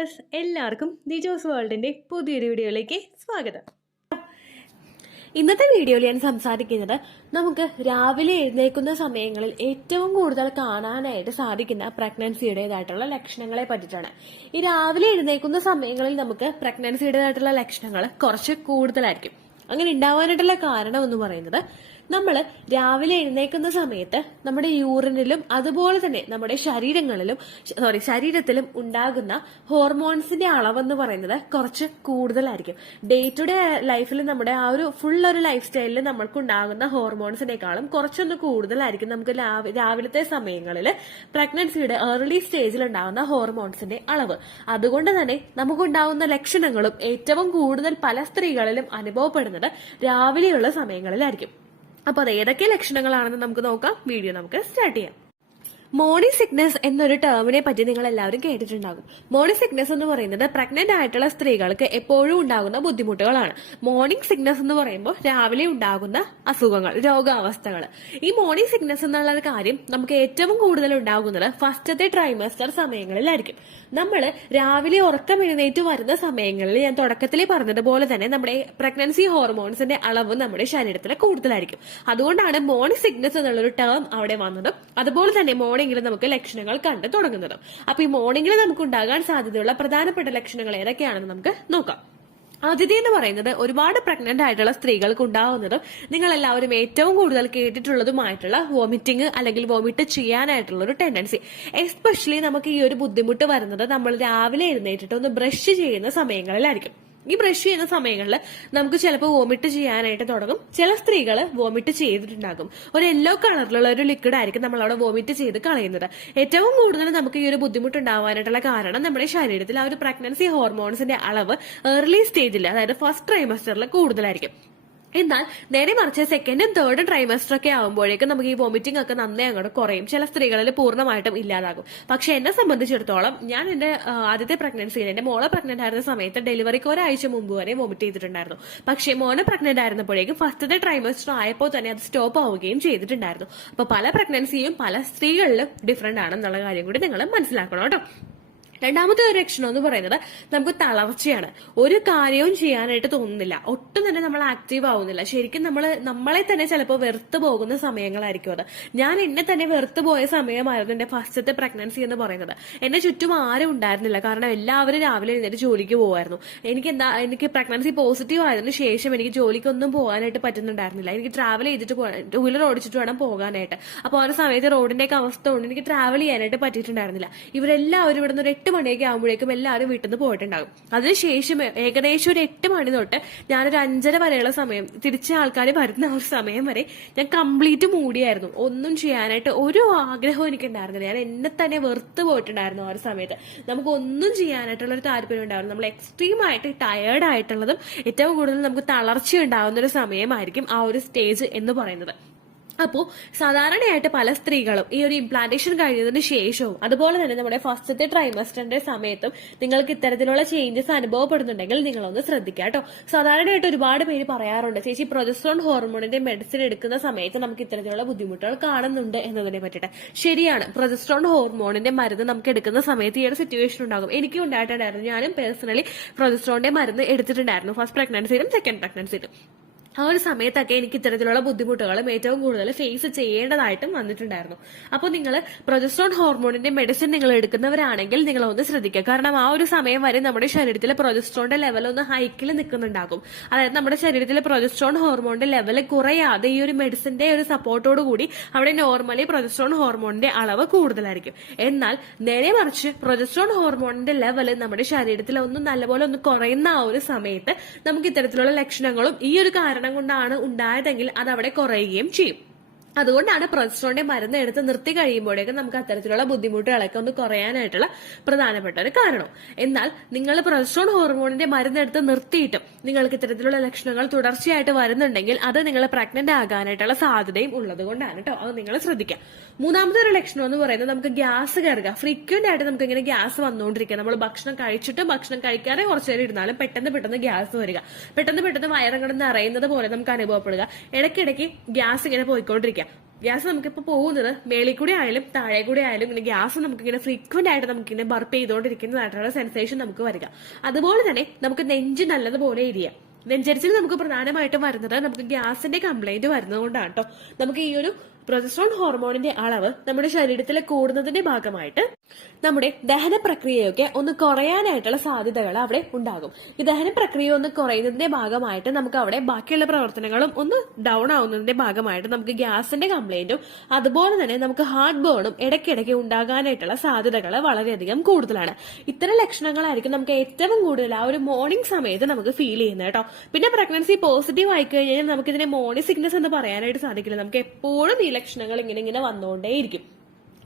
Dears, എല്ലാവർക്കും ദിജോസ് വേൾഡിന്റെ പുതിയൊരു വീഡിയോയിലേക്ക് സ്വാഗതം. ഇന്നത്തെ വീഡിയോയിൽ ഞാൻ സംസാരിക്കുന്നത് നമുക്ക് രാവിലെ എഴുന്നേൽക്കുന്ന സമയങ്ങളിൽ ഏറ്റവും കൂടുതൽ കാണാനായിട്ട് സാധിക്കുന്ന പ്രഗ്നൻസിയുടേതായിട്ടുള്ള ലക്ഷണങ്ങളെ പറ്റിയിട്ടാണ്. ഈ രാവിലെ എഴുന്നേൽക്കുന്ന സമയങ്ങളിൽ നമുക്ക് പ്രഗ്നൻസിയുടേതായിട്ടുള്ള ലക്ഷണങ്ങൾ കുറച്ച് കൂടുതലായിരിക്കും. അങ്ങനെ ഉണ്ടാവാനായിട്ടുള്ള കാരണം എന്ന് പറയുന്നത് നമ്മൾ രാവിലെ എഴുന്നേൽക്കുന്ന സമയത്ത് നമ്മുടെ യൂറിനിലും അതുപോലെ തന്നെ നമ്മുടെ ശരീരത്തിലും ഉണ്ടാകുന്ന ഹോർമോൺസിന്റെ അളവെന്ന് പറയുന്നത് കുറച്ച് കൂടുതലായിരിക്കും. ഡേ ടു ഡേ ലൈഫിൽ നമ്മുടെ ആ ഒരു ഫുൾ ഒരു ലൈഫ് സ്റ്റൈലിൽ നമ്മൾക്ക് ഉണ്ടാകുന്ന ഹോർമോൺസിനേക്കാളും കുറച്ചൊന്ന് കൂടുതലായിരിക്കും നമുക്ക് രാവിലത്തെ സമയങ്ങളിൽ പ്രഗ്നൻസിയുടെ ഏർലി സ്റ്റേജിൽ ഉണ്ടാകുന്ന ഹോർമോൺസിന്റെ അളവ്. അതുകൊണ്ട് തന്നെ നമുക്കുണ്ടാകുന്ന ലക്ഷണങ്ങളും ഏറ്റവും കൂടുതൽ പല സ്ത്രീകളിലും അനുഭവപ്പെടുന്നത് രാവിലെയുള്ള സമയങ്ങളിലായിരിക്കും. അപ്പൊ അത് ഏതൊക്കെ ലക്ഷണങ്ങളാണെന്ന് നമുക്ക് നോക്കാം. വീഡിയോ നമുക്ക് സ്റ്റാർട്ട് ചെയ്യാം. മോർണിംഗ് സിക്നസ് എന്നൊരു ടേമിനെ പറ്റി നിങ്ങൾ എല്ലാവരും കേട്ടിട്ടുണ്ടാകും. മോർണിംഗ് സിക്നസ് എന്ന് പറയുന്നത് പ്രഗ്നന്റ് ആയിട്ടുള്ള സ്ത്രീകൾക്ക് എപ്പോഴും ഉണ്ടാകുന്ന ബുദ്ധിമുട്ടുകളാണ്. മോർണിംഗ് സിക്നസ് എന്ന് പറയുമ്പോൾ രാവിലെ ഉണ്ടാകുന്ന അസുഖങ്ങൾ, രോഗാവസ്ഥകൾ. ഈ മോർണിംഗ് സിക്നസ് എന്നുള്ള കാര്യം നമുക്ക് ഏറ്റവും കൂടുതൽ ഉണ്ടാകുന്നത് ഫസ്റ്റത്തെ ട്രൈമസ്റ്റർ സമയങ്ങളിലായിരിക്കും. നമ്മൾ രാവിലെ ഉറക്കം എഴുന്നേറ്റ് വരുന്ന സമയങ്ങളിൽ ഞാൻ തുടക്കത്തിൽ പറഞ്ഞതുപോലെ തന്നെ നമ്മുടെ പ്രഗ്നൻസി ഹോർമോൺസിന്റെ അളവ് നമ്മുടെ ശരീരത്തിൽ കൂടുതലായിരിക്കും. അതുകൊണ്ടാണ് മോർണിംഗ് സിക്നസ് എന്നുള്ളൊരു ടേം അവിടെ വന്നതും അതുപോലെ തന്നെ മോർണിംഗിൽ നമുക്ക് ലക്ഷണങ്ങൾ കണ്ടു തുടങ്ങുന്നത്. അപ്പൊ ഈ മോർണിംഗിൽ നമുക്ക് ഉണ്ടാകാൻ സാധ്യതയുള്ള പ്രധാനപ്പെട്ട ലക്ഷണങ്ങൾ ഏതൊക്കെയാണെന്ന് നമുക്ക് നോക്കാം. ആദ്യത്തെ എന്ന് പറയുന്നത് ഒരുപാട് പ്രഗ്നന്റ് ആയിട്ടുള്ള സ്ത്രീകൾക്ക് ഉണ്ടാവുന്നതും നിങ്ങൾ എല്ലാവരും ഏറ്റവും കൂടുതൽ കേട്ടിട്ടുള്ളതുമായിട്ടുള്ള വോമിറ്റിംഗ് അല്ലെങ്കിൽ വോമിറ്റ് ചെയ്യാനായിട്ടുള്ള ഒരു ടെൻഡൻസി. എസ്പെഷ്യലി നമുക്ക് ഈ ഒരു ബുദ്ധിമുട്ട് വരുന്നത് നമ്മൾ രാവിലെ എഴുന്നേറ്റിട്ട് ഒന്ന് ബ്രഷ് ചെയ്യുന്ന സമയങ്ങളിലായിരിക്കും. ഈ ബ്രഷ് ചെയ്യുന്ന സമയങ്ങളിൽ നമുക്ക് ചിലപ്പോൾ വോമിറ്റ് ചെയ്യാനായിട്ട് തുടങ്ങും. ചില സ്ത്രീകൾ വോമിറ്റ് ചെയ്തിട്ടുണ്ടാകും. ഒരു യെല്ലോ കളറിലുള്ള ഒരു ലിക്വിഡ് ആയിരിക്കും നമ്മൾ അവിടെ വോമിറ്റ് ചെയ്ത് കളയുന്നത്. ഏറ്റവും കൂടുതൽ നമുക്ക് ഈ ഒരു ബുദ്ധിമുട്ട് ഉണ്ടാവാനായിട്ടുള്ള കാരണം നമ്മുടെ ശരീരത്തിൽ ആ ഒരു പ്രഗ്നൻസി ഹോർമോൺസിന്റെ അളവ് ഏർലി സ്റ്റേജിൽ, അതായത് ഫസ്റ്റ് ട്രൈമസ്റ്ററിൽ കൂടുതലായിരിക്കും. എന്നാൽ നേരെ മറിച്ച് സെക്കൻഡും തേർഡും ട്രൈമസ്റ്റർ ഒക്കെ ആകുമ്പോഴേക്കും നമുക്ക് ഈ വോമിറ്റിംഗ് ഒക്കെ നന്നേ അങ്ങോട്ട് കുറയും. ചില സ്ത്രീകളിൽ പൂർണ്ണമായിട്ടും ഇല്ലാതാകും. പക്ഷെ എന്നെ സംബന്ധിച്ചിടത്തോളം ഞാൻ എന്റെ ആദ്യത്തെ പ്രഗ്നൻസിയിൽ എന്റെ മോളെ പ്രഗ്നന്റ് ആയിരുന്ന സമയത്ത് ഡെലിവറിക്ക് ഒരാഴ്ച മുമ്പ് വരെ വോമിറ്റ് ചെയ്തിട്ടുണ്ടായിരുന്നു. പക്ഷേ മോനെ പ്രഗ്നന്റ് ആയിരുന്നപ്പോഴേക്കും ഫസ്റ്റത്തെ ട്രൈമസ്റ്റർ ആയപ്പോൾ തന്നെ അത് സ്റ്റോപ്പ് ആവുകയും ചെയ്തിട്ടുണ്ടായിരുന്നു. അപ്പൊ പല പ്രഗ്നൻസിയും പല സ്ത്രീകളിലും ഡിഫറെന്റ് ആണെന്നുള്ള കാര്യം കൂടി നിങ്ങൾ മനസ്സിലാക്കണം കേട്ടോ. രണ്ടാമത്തെ ഒരു ലക്ഷണം എന്ന് പറയുന്നത് നമുക്ക് തളർച്ചയാണ്. ഒരു കാര്യവും ചെയ്യാനായിട്ട് തോന്നുന്നില്ല, ഒട്ടും തന്നെ നമ്മൾ ആക്റ്റീവ് ആവുന്നില്ല. ശരിക്കും നമ്മളെ തന്നെ ചിലപ്പോൾ വെറുത്ത് പോകുന്ന സമയങ്ങളായിരിക്കും അത്. ഞാൻ എന്നെ തന്നെ വെറുത്ത് പോയ സമയമായിരുന്നു എന്റെ ഫസ്റ്റത്തെ പ്രഗ്നൻസി എന്ന് പറയുന്നത്. എന്നെ ചുറ്റും ആരും ഉണ്ടായിരുന്നില്ല, കാരണം എല്ലാവരും രാവിലെ എഴുന്നേറ്റ് ജോലിക്ക് പോകുമായിരുന്നു. എനിക്ക് പ്രഗ്നൻസി പോസിറ്റീവ് ആയതിനു ശേഷം എനിക്ക് ജോലിക്കൊന്നും പോകാനായിട്ട് പറ്റുന്നുണ്ടായിരുന്നില്ല. എനിക്ക് ട്രാവൽ ചെയ്തിട്ട് ടൂ വീലർ ഓടിച്ചിട്ട് വേണം പോകാനായിട്ട്. അപ്പൊ ആ ഒരു സമയത്ത് റോഡിന്റെ ഒക്കെ അവസ്ഥ കൊണ്ട് എനിക്ക് ട്രാവൽ ചെയ്യാനായിട്ട് പറ്റിയിട്ടുണ്ടായിരുന്നില്ല. ഇവരെല്ലാവരും ഇവിടെ നിന്ന് ഒരു 8 മണിയൊക്കെ ആകുമ്പോഴേക്കും എല്ലാവരും വീട്ടിൽ നിന്ന് പോയിട്ടുണ്ടാകും. അതിനുശേഷം ഏകദേശം ഒരു 8 മണി തൊട്ട് ഞാനൊരു 5:30 വരെയുള്ള സമയം, തിരിച്ച ആൾക്കാർ വരുന്ന ഒരു സമയം വരെ ഞാൻ കംപ്ലീറ്റ് മൂടിയായിരുന്നു. ഒന്നും ചെയ്യാനായിട്ട് ഒരു ആഗ്രഹവും എനിക്കുണ്ടായിരുന്നില്ല. ഞാൻ എന്നെ തന്നെ വെറുത്ത് പോയിട്ടുണ്ടായിരുന്നു. ആ ഒരു സമയത്ത് നമുക്ക് ഒന്നും ചെയ്യാനായിട്ടുള്ള ഒരു താല്പര്യം ഉണ്ടായിരുന്നു. നമ്മൾ എക്സ്ട്രീം ആയിട്ട് ടയേർഡ് ആയിട്ടുള്ളതും ഏറ്റവും കൂടുതൽ നമുക്ക് തളർച്ച ഉണ്ടാകുന്ന ഒരു സമയമായിരിക്കും ആ ഒരു സ്റ്റേജ് എന്ന് പറയുന്നത്. അപ്പോൾ സാധാരണയായിട്ട് പല സ്ത്രീകളും ഈ ഒരു ഇംപ്ലാന്റേഷൻ കഴിഞ്ഞതിന് ശേഷവും അതുപോലെ തന്നെ നമ്മുടെ ഫസ്റ്റത്തെ ട്രൈമസ്റ്ററിന്റെ സമയത്തും നിങ്ങൾക്ക് ഇത്തരത്തിലുള്ള ചേഞ്ചസ് അനുഭവപ്പെടുന്നുണ്ടെങ്കിൽ നിങ്ങളൊന്ന് ശ്രദ്ധിക്കുക കേട്ടോ. സാധാരണയായിട്ട് ഒരുപാട് പേര് പറയാറുണ്ട്, ചേച്ചി പ്രൊജസ്ട്രോൺ ഹോർമോണിന്റെ മെഡിസിൻ എടുക്കുന്ന സമയത്ത് നമുക്ക് ഇത്തരത്തിലുള്ള ബുദ്ധിമുട്ടുകൾ കാണുന്നുണ്ട് എന്നതിനെ പറ്റിയിട്ട്. ശരിയാണ്, പ്രൊജസ്ട്രോൺ ഹോർമോണിന്റെ മരുന്ന് നമുക്ക് എടുക്കുന്ന സമയത്ത് ഈ ഒരു സിറ്റുവേഷൻ ഉണ്ടാകും. എനിക്കും ഉണ്ടായിട്ടുണ്ടായിരുന്നു. ഞാനും പേഴ്സണലി പ്രൊജസ്ട്രോണിന്റെ മരുന്ന് എടുത്തിട്ടുണ്ടായിരുന്നു, ഫസ്റ്റ് പ്രഗ്നൻസിയിലും സെക്കൻഡ് പ്രഗ്നൻസിയിലും. ആ ഒരു സമയത്തൊക്കെ എനിക്ക് ഇത്തരത്തിലുള്ള ബുദ്ധിമുട്ടുകളും ഏറ്റവും കൂടുതൽ ഫേസ് ചെയ്യേണ്ടതായിട്ടും വന്നിട്ടുണ്ടായിരുന്നു. അപ്പോൾ നിങ്ങൾ പ്രൊജസ്ട്രോൺ ഹോർമോണിന്റെ മെഡിസിൻ നിങ്ങൾ എടുക്കുന്നവരാണെങ്കിൽ നിങ്ങൾ ഒന്ന് ശ്രദ്ധിക്കുക. കാരണം ആ ഒരു സമയം വരെ നമ്മുടെ ശരീരത്തിലെ പ്രൊജസ്ട്രോണിന്റെ ലെവൽ ഒന്ന് ഹൈക്കിൽ നിൽക്കുന്നുണ്ടാകും. അതായത് നമ്മുടെ ശരീരത്തിലെ പ്രൊജസ്ട്രോൺ ഹോർമോണിന്റെ ലെവൽ കുറയാതെ ഈ ഒരു മെഡിസിന്റെ ഒരു സപ്പോർട്ടോട് കൂടി അവിടെ നോർമലി പ്രൊജസ്ട്രോൺ ഹോർമോണിന്റെ അളവ് കൂടുതലായിരിക്കും. എന്നാൽ നേരെ മറിച്ച് പ്രൊജസ്ട്രോൺ ഹോർമോണിന്റെ ലെവൽ നമ്മുടെ ശരീരത്തിൽ ഒന്ന് നല്ലപോലെ ഒന്ന് കുറയുന്ന ആ ഒരു സമയത്ത് നമുക്ക് ഇത്തരത്തിലുള്ള ലക്ഷണങ്ങളും ഈ ഒരു കാരണം കൊണ്ടാണ് ഉണ്ടായതെങ്കിൽ അത് അവിടെ കുറയുകയും ചെയ്യും. അതുകൊണ്ടാണ് പ്രൊജസ്ട്രോണിന്റെ മരുന്ന് എടുത്ത് നിർത്തി കഴിയുമ്പോഴേക്കും നമുക്ക് അത്തരത്തിലുള്ള ബുദ്ധിമുട്ടുകളൊക്കെ ഒന്ന് കുറയാനായിട്ടുള്ള പ്രധാനപ്പെട്ട ഒരു കാരണം. എന്നാൽ നിങ്ങൾ പ്രൊജസ്ട്രോൺ ഹോർമോണിന്റെ മരുന്ന് എടുത്ത് നിർത്തിയിട്ടും നിങ്ങൾക്ക് ഇത്തരത്തിലുള്ള ലക്ഷണങ്ങൾ തുടർച്ചയായിട്ട് വരുന്നുണ്ടെങ്കിൽ അത് നിങ്ങൾ പ്രഗ്നന്റ് ആകാനായിട്ടുള്ള സാധ്യതയും ഉള്ളത് കൊണ്ടാണ് കേട്ടോ. അത് നിങ്ങൾ ശ്രദ്ധിക്കാം. മൂന്നാമത്തെ ഒരു ലക്ഷണം എന്ന് പറയുന്നത് നമുക്ക് ഗ്യാസ് കയറുക. ഫ്രീക്വന്റ് ആയിട്ട് നമുക്ക് ഇങ്ങനെ ഗ്യാസ് വന്നുകൊണ്ടിരിക്കുക. നമ്മൾ ഭക്ഷണം കഴിച്ചിട്ട് ഭക്ഷണം കഴിക്കാതെ കുറച്ചു നേരം ഇരുന്നാലും പെട്ടെന്ന് ഗ്യാസ് വരിക, പെട്ടെന്ന് വയറങ്ങട് നിറയുന്നത് പോലെ നമുക്ക് അനുഭവപ്പെടുക. ഇടയ്ക്കിടയ്ക്ക് ഗ്യാസ് ഇങ്ങനെ പോയിക്കൊണ്ടിരിക്കുക. ഗ്യാസ് നമുക്കിപ്പോൾ പോകുന്നത് മേളിൽ കൂടെ ആയാലും താഴെ കൂടെ ആയാലും ഇങ്ങനെ ഗ്യാസ് നമുക്കിങ്ങനെ ഫ്രീക്വന്റ് ആയിട്ട് നമുക്കിങ്ങനെ ബർപ്പ് ചെയ്തുകൊണ്ടിരിക്കുന്നതായിട്ടുള്ള സെൻസേഷൻ നമുക്ക് വരിക. അതുപോലെ തന്നെ നമുക്ക് നെഞ്ച് നല്ലതുപോലെ ഇരിയാം. നെഞ്ചരിച്ചിൽ നമുക്ക് പ്രധാനമായിട്ടും വരുന്നത് നമുക്ക് ഗ്യാസിന്റെ കംപ്ലൈന്റ് വരുന്നത് കൊണ്ടാണ് കേട്ടോ. നമുക്ക് ഈ ഒരു പ്രൊജസ്ട്രോൺ ഹോർമോണിന്റെ അളവ് നമ്മുടെ ശരീരത്തിൽ കൂടുന്നതിന്റെ ഭാഗമായിട്ട് നമ്മുടെ ദഹന പ്രക്രിയയൊക്കെ ഒന്ന് കുറയാനായിട്ടുള്ള സാധ്യതകൾ അവിടെ ഉണ്ടാകും. ഈ ദഹന പ്രക്രിയ ഒന്ന് കുറയുന്നതിന്റെ ഭാഗമായിട്ട് നമുക്ക് അവിടെ ബാക്കിയുള്ള പ്രവർത്തനങ്ങളും ഒന്ന് ഡൗൺ ആവുന്നതിന്റെ ഭാഗമായിട്ട് നമുക്ക് ഗ്യാസിന്റെ കംപ്ലൈന്റും അതുപോലെ തന്നെ നമുക്ക് ഹാർട്ട് ബേണും ഇടയ്ക്കിടയ്ക്ക് ഉണ്ടാകാനായിട്ടുള്ള സാധ്യതകൾ വളരെയധികം കൂടുതലാണ്. ഇത്തരം ലക്ഷണങ്ങളായിരിക്കും നമുക്ക് ഏറ്റവും കൂടുതൽ ആ ഒരു മോർണിംഗ് സമയത്ത് നമുക്ക് ഫീൽ ചെയ്യുന്നത് കേട്ടോ. പിന്നെ പ്രഗ്നൻസി പോസിറ്റീവ് ആയി കഴിഞ്ഞാൽ നമുക്ക് ഇതിനെ മോർണിംഗ് സിക്നസ് എന്ന് പറയാനായിട്ട് സാധിക്കില്ല. നമുക്ക് എപ്പോഴും ഈ ലക്ഷണങ്ങൾ ഇങ്ങനെ വന്നുകൊണ്ടേയിരിക്കും.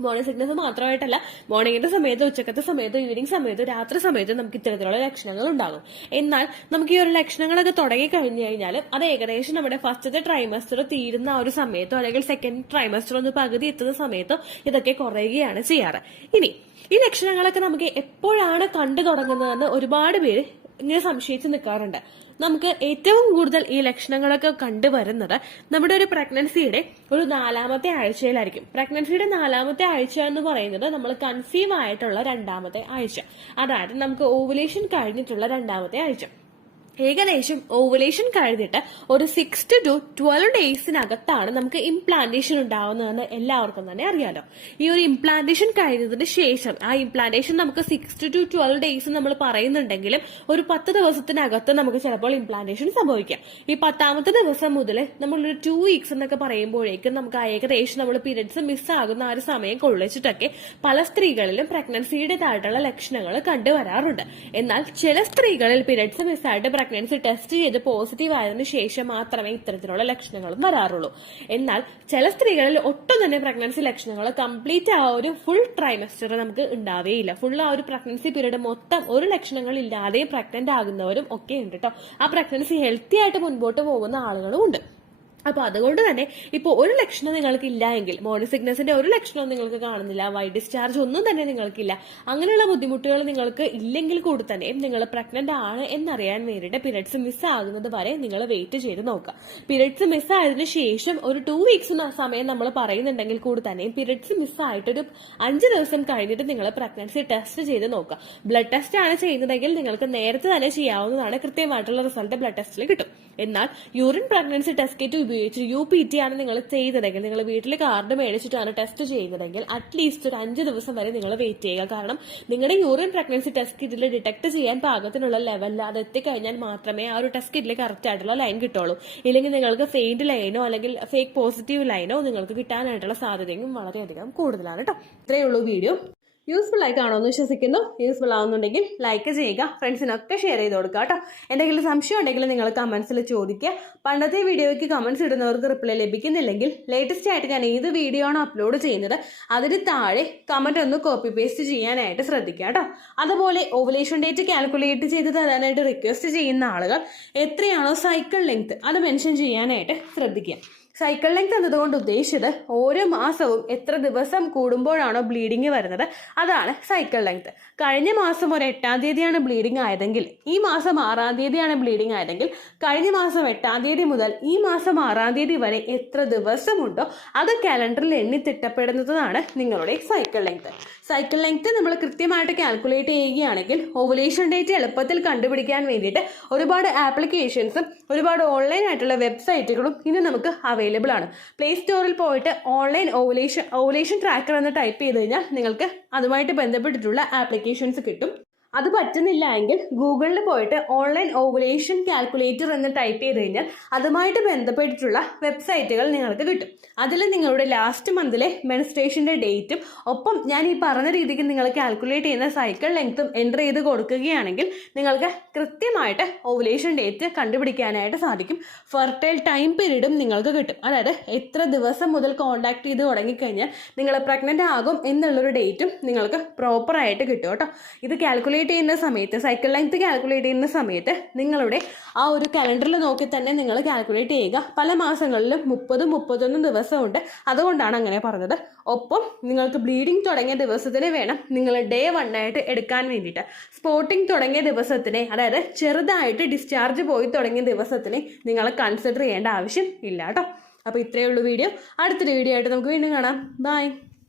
മോർണിംഗ് സിക്നസ് മാത്രമായിട്ടല്ല, മോർണിംഗിന്റെ സമയത്ത്, ഉച്ചക്കത്തെ സമയത്ത്, ഈവനിങ് സമയത്ത്, രാത്രി സമയത്ത് നമുക്ക് ഇത്തരത്തിലുള്ള ലക്ഷണങ്ങൾ ഉണ്ടാകും. എന്നാൽ നമുക്ക് ഈ ഒരു ലക്ഷണങ്ങളൊക്കെ തുടങ്ങി കഴിഞ്ഞു കഴിഞ്ഞാൽ അത് ഏകദേശം നമ്മുടെ ഫസ്റ്റത്തെ ട്രൈമസ്റ്റർ തീരുന്ന ആ ഒരു സമയത്തോ അല്ലെങ്കിൽ സെക്കൻഡ് ട്രൈമസ്റ്റർ ഒന്ന് പകുതി എത്തുന്ന സമയത്തോ ഇതൊക്കെ കുറയുകയാണ് ചെയ്യാറ്. ഇനി ഈ ലക്ഷണങ്ങളൊക്കെ നമുക്ക് എപ്പോഴാണ് കണ്ടു തുടങ്ങുന്നതെന്ന് ഒരുപാട് പേര് ഇങ്ങനെ സംശയിച്ച് നിൽക്കാറുണ്ട്. നമുക്ക് ഏറ്റവും കൂടുതൽ ഈ ലക്ഷണങ്ങളൊക്കെ കണ്ടുവരുന്നത് നമ്മുടെ ഒരു പ്രഗ്നൻസിയുടെ ഒരു 4ാമത്തെ ആഴ്ചയിലായിരിക്കും. പ്രഗ്നൻസിയുടെ 4ാമത്തെ ആഴ്ച എന്ന് പറയുന്നത് നമ്മൾ കൺസീവ് ആയിട്ടുള്ള 2ാമത്തെ ആഴ്ച, അതായത് നമുക്ക് ഓവുലേഷൻ കഴിഞ്ഞിട്ടുള്ള 2ാമത്തെ ആഴ്ച. ഏകദേശം ഓവുലേഷൻ കഴിഞ്ഞിട്ട് ഒരു 6 to 12 ഡേയ്സിനകത്താണ് നമുക്ക് ഇംപ്ലാന്റേഷൻ ഉണ്ടാവുന്നതെന്ന് എല്ലാവർക്കും തന്നെ അറിയാലോ. ഈ ഒരു ഇംപ്ലാന്റേഷൻ കഴിഞ്ഞതിന് ശേഷം ആ ഇംപ്ലാന്റേഷൻ നമുക്ക് 6 to 12 ഡേയ്സ് നമ്മൾ പറയുന്നുണ്ടെങ്കിലും ഒരു 10 ദിവസത്തിനകത്ത് നമുക്ക് ചിലപ്പോൾ ഇംപ്ലാന്റേഷൻ സംഭവിക്കാം. ഈ 10ാമത്തെ ദിവസം മുതൽ നമ്മളൊരു 2 വീക്സ് എന്നൊക്കെ പറയുമ്പോഴേക്കും നമുക്ക് ഏകദേശം നമ്മൾ പീരിയഡ്സ് മിസ്സാകുന്ന ആ ഒരു സമയം കൊള്ളിച്ചിട്ടൊക്കെ പല സ്ത്രീകളിലും പ്രഗ്നൻസിയുടേതായിട്ടുള്ള ലക്ഷണങ്ങൾ കണ്ടുവരാറുണ്ട്. എന്നാൽ ചില സ്ത്രീകളിൽ പീരിയഡ്സ് മിസ്സായിട്ട് പ്രഗ്നൻസി ടെസ്റ്റ് ചെയ്ത് പോസിറ്റീവ് ആയതിനു ശേഷം മാത്രമേ ഇത്തരത്തിലുള്ള ലക്ഷണങ്ങളും വരാറുള്ളൂ. എന്നാൽ ചില സ്ത്രീകളിൽ ഒട്ടും തന്നെ പ്രഗ്നൻസി ലക്ഷണങ്ങൾ കംപ്ലീറ്റ് ആ ഒരു ഫുൾ ട്രൈമസ്റ്റർ നമുക്ക് ഉണ്ടാവുകയില്ല. ഫുൾ ആ ഒരു പ്രഗ്നൻസി പീരീഡ് മൊത്തം ഒരു ലക്ഷണങ്ങൾ ഇല്ലാതെയും പ്രഗ്നന്റ് ആകുന്നവരും ഒക്കെ ഉണ്ട് കേട്ടോ. ആ പ്രഗ്നൻസി ഹെൽത്തി ആയിട്ട് മുൻപോട്ട് പോകുന്ന ആളുകളും ഉണ്ട്. അപ്പൊ അതുകൊണ്ട് തന്നെ ഇപ്പൊ ഒരു ലക്ഷണം നിങ്ങൾക്ക് ഇല്ല എങ്കിൽ, മോർണിംഗ് സിക്നസിന്റെ ഒരു ലക്ഷണവും നിങ്ങൾക്ക് കാണുന്നില്ല, വൈറ്റ് ഡിസ്ചാർജ് ഒന്നും തന്നെ നിങ്ങൾക്കില്ല, അങ്ങനെയുള്ള ബുദ്ധിമുട്ടുകൾ നിങ്ങൾക്ക് ഇല്ലെങ്കിൽ കൂടി തന്നെ നിങ്ങൾ പ്രഗ്നന്റ് ആണ് എന്നറിയാൻ വേണ്ടിയിട്ട് പീരിയഡ്സ് മിസ് ആകുന്നത് വരെ നിങ്ങൾ വെയിറ്റ് ചെയ്ത് നോക്കുക. പീരിയഡ്സ് മിസ് ആയതിനു ശേഷം ഒരു 2 വീക്സ് സമയം നമ്മൾ പറയുന്നുണ്ടെങ്കിൽ കൂടി തന്നെ പീരിയഡ്സ് മിസ് ആയിട്ട് ഒരു 5 ദിവസം കഴിഞ്ഞിട്ട് നിങ്ങൾ പ്രഗ്നൻസി ടെസ്റ്റ് ചെയ്ത് നോക്കുക. ബ്ലഡ് ടെസ്റ്റ് ആണ് ചെയ്യുന്നതെങ്കിൽ നിങ്ങൾക്ക് നേരത്തെ തന്നെ ചെയ്യാവുന്നതാണ്. കൃത്യമായിട്ടുള്ള റിസൾട്ട് ബ്ലഡ് ടെസ്റ്റിൽ കിട്ടും. എന്നാൽ യൂറിൻ പ്രഗ്നൻസി ടെസ്റ്റ് കിറ്റ് ഉപയോഗിച്ച് UPT ആണ് നിങ്ങൾ ചെയ്തതെങ്കിൽ, നിങ്ങൾ വീട്ടിൽ കാർഡ് മേടിച്ചിട്ടാണ് ടെസ്റ്റ് ചെയ്യുന്നതെങ്കിൽ അറ്റ്ലീസ്റ്റ് ഒരു 5 ദിവസം വരെ നിങ്ങൾ വെയിറ്റ് ചെയ്യുക. കാരണം നിങ്ങളുടെ യൂറിൻ പ്രഗ്നൻസി ടെസ്റ്റ് കിറ്റിൽ ഡിറ്റക്ട് ചെയ്യാൻ പാകത്തിനുള്ള ലെവലിൽ അത് എത്തിക്കഴിഞ്ഞാൽ മാത്രമേ ആ ഒരു ടെസ്റ്റ് കിറ്റിൽ കറക്റ്റ് ആയിട്ടുള്ള ലൈൻ കിട്ടുള്ളൂ. ഇല്ലെങ്കിൽ നിങ്ങൾക്ക് ഫെയിൻഡ് ലൈനോ അല്ലെങ്കിൽ ഫേക്ക് പോസിറ്റീവ് ലൈനോ നിങ്ങൾക്ക് കിട്ടാനായിട്ടുള്ള സാധ്യതയും വളരെയധികം കൂടുതലാണ് കേട്ടോ. ഇത്രയേ ഉള്ളൂ വീഡിയോ. യൂസ്ഫുൾ ആയി കാണുമെന്ന് വിശ്വസിക്കുന്നു. യൂസ്ഫുൾ ആവുന്നുണ്ടെങ്കിൽ ലൈക്ക് ചെയ്യുക, ഫ്രണ്ട്സിനൊക്കെ ഷെയർ ചെയ്ത് കൊടുക്കുക കേട്ടോ. എന്തെങ്കിലും സംശയം ഉണ്ടെങ്കിൽ നിങ്ങൾ കമന്റ്സിൽ ചോദിക്കുക. പണ്ടത്തെ വീഡിയോയ്ക്ക് കമന്റ്സ് ഇടുന്നവർക്ക് റിപ്ലൈ ലഭിക്കുന്നില്ലെങ്കിൽ ലേറ്റസ്റ്റ് ആയിട്ട് ഞാൻ ഏത് വീഡിയോ ആണ് അപ്ലോഡ് ചെയ്യുന്നത് അതിന് താഴെ കമന്റ് ഒന്ന് കോപ്പി പേസ്റ്റ് ചെയ്യാനായിട്ട് ശ്രദ്ധിക്കുക കേട്ടോ. അതുപോലെ ഓവുലേഷൻ ഡേറ്റ് കാൽക്കുലേറ്റ് ചെയ്ത് തരാനായിട്ട് റിക്വസ്റ്റ് ചെയ്യുന്ന ആളുകൾ എത്രയാണോ സൈക്കിൾ ലെങ്ത് അത് മെൻഷൻ ചെയ്യാനായിട്ട് ശ്രദ്ധിക്കുക. സൈക്കിൾ ലെങ്ത് എന്നതുകൊണ്ട് ഉദ്ദേശിച്ചത് ഓരോ മാസവും എത്ര ദിവസം കൂടുമ്പോഴാണോ ബ്ലീഡിങ് വരുന്നത് അതാണ് സൈക്കിൾ ലെങ്ത്. കഴിഞ്ഞ മാസം ഒരു 8-ാം തീയതിയാണ് ബ്ലീഡിങ് ആയതെങ്കിൽ ഈ മാസം 6-ാം തീയതിയാണ് ബ്ലീഡിങ് ആയതെങ്കിൽ കഴിഞ്ഞ മാസം 8-ാം തീയതി മുതൽ ഈ മാസം 6-ാം തീയതി വരെ എത്ര ദിവസമുണ്ടോ അത് കാലണ്ടറിൽ എണ്ണി തിട്ടപ്പെടുന്നതാണ് നിങ്ങളുടെ സൈക്കിൾ ലെങ്ത്. സൈക്കിൾ ലെങ്ത് നമ്മൾ കൃത്യമായിട്ട് കാൽക്കുലേറ്റ് ചെയ്യുകയാണെങ്കിൽ ഓവുലേഷൻ ഡേറ്റ് എളുപ്പത്തിൽ കണ്ടുപിടിക്കാൻ വേണ്ടിയിട്ട് ഒരുപാട് ആപ്ലിക്കേഷൻസും ഒരുപാട് ഓൺലൈൻ ആയിട്ടുള്ള വെബ്സൈറ്റുകളും ഇന്ന് നമുക്ക് അവൈലബിൾ ആണ്. പ്ലേ സ്റ്റോറിൽ പോയിട്ട് ഓൺലൈൻ ഓവുലേഷൻ ട്രാക്കർ എന്ന് ടൈപ്പ് ചെയ്ത് കഴിഞ്ഞാൽ നിങ്ങൾക്ക് അതുമായിട്ട് ബന്ധപ്പെട്ടിട്ടുള്ള ആപ്ലിക്കേഷൻസ് കിട്ടും. അത് പറ്റുന്നില്ല എങ്കിൽ ഗൂഗിളിൽ പോയിട്ട് ഓൺലൈൻ ഓവുലേഷൻ കാൽക്കുലേറ്റർ എന്ന് ടൈപ്പ് ചെയ്ത് കഴിഞ്ഞാൽ അതുമായിട്ട് ബന്ധപ്പെട്ടിട്ടുള്ള വെബ്സൈറ്റുകൾ നിങ്ങൾക്ക് കിട്ടും. അതിൽ നിങ്ങളുടെ ലാസ്റ്റ് മന്തിലെ മെൻസ്ട്രേഷൻ്റെ ഡേറ്റും ഒപ്പം ഞാൻ ഈ പറഞ്ഞ രീതിക്ക് നിങ്ങൾ കാൽക്കുലേറ്റ് ചെയ്യുന്ന സൈക്കിൾ ലെങ്ത്തും എൻ്റർ ചെയ്ത് കൊടുക്കുകയാണെങ്കിൽ നിങ്ങൾക്ക് കൃത്യമായിട്ട് ഓവുലേഷൻ ഡേറ്റ് കണ്ടുപിടിക്കാനായിട്ട് സാധിക്കും. ഫെർട്ടൈൽ ടൈം പീരീഡും നിങ്ങൾക്ക് കിട്ടും. അതായത് എത്ര ദിവസം മുതൽ കോൺടാക്ട് ചെയ്ത് തുടങ്ങിക്കഴിഞ്ഞാൽ നിങ്ങൾ പ്രഗ്നൻ്റ് ആകും എന്നുള്ളൊരു ഡേറ്റും നിങ്ങൾക്ക് പ്രോപ്പറായിട്ട് കിട്ടും കേട്ടോ. ഇത് കാൽക്കുലേറ്റ് ചെയ്യുന്ന സമയത്ത്, സൈക്കിൾ ലെങ്ത് കാൽക്കുലേറ്റ് ചെയ്യുന്ന സമയത്ത് നിങ്ങളുടെ ആ ഒരു കലണ്ടറിൽ നോക്കി തന്നെ നിങ്ങൾ കാൽക്കുലേറ്റ് ചെയ്യുക. പല മാസങ്ങളിലും 30-31 ദിവസമുണ്ട്, അതുകൊണ്ടാണ് അങ്ങനെ പറഞ്ഞത്. ഒപ്പം നിങ്ങൾക്ക് ബ്ലീഡിങ് തുടങ്ങിയ ദിവസത്തിന് വേണം നിങ്ങൾ ഡേ 1 ആയിട്ട് എടുക്കാൻ വേണ്ടിയിട്ട്. സ്പോട്ടിങ് തുടങ്ങിയ ദിവസത്തിനെ, അതായത് ചെറുതായിട്ട് ഡിസ്ചാർജ് പോയി തുടങ്ങിയ ദിവസത്തിനെ നിങ്ങൾ കൺസിഡർ ചെയ്യേണ്ട ആവശ്യം ഇല്ല കേട്ടോ. അപ്പോൾ ഇത്രയേ ഉള്ളൂ വീഡിയോ. അടുത്തൊരു വീഡിയോ ആയിട്ട് നമുക്ക് വീണ്ടും കാണാം. ബൈ.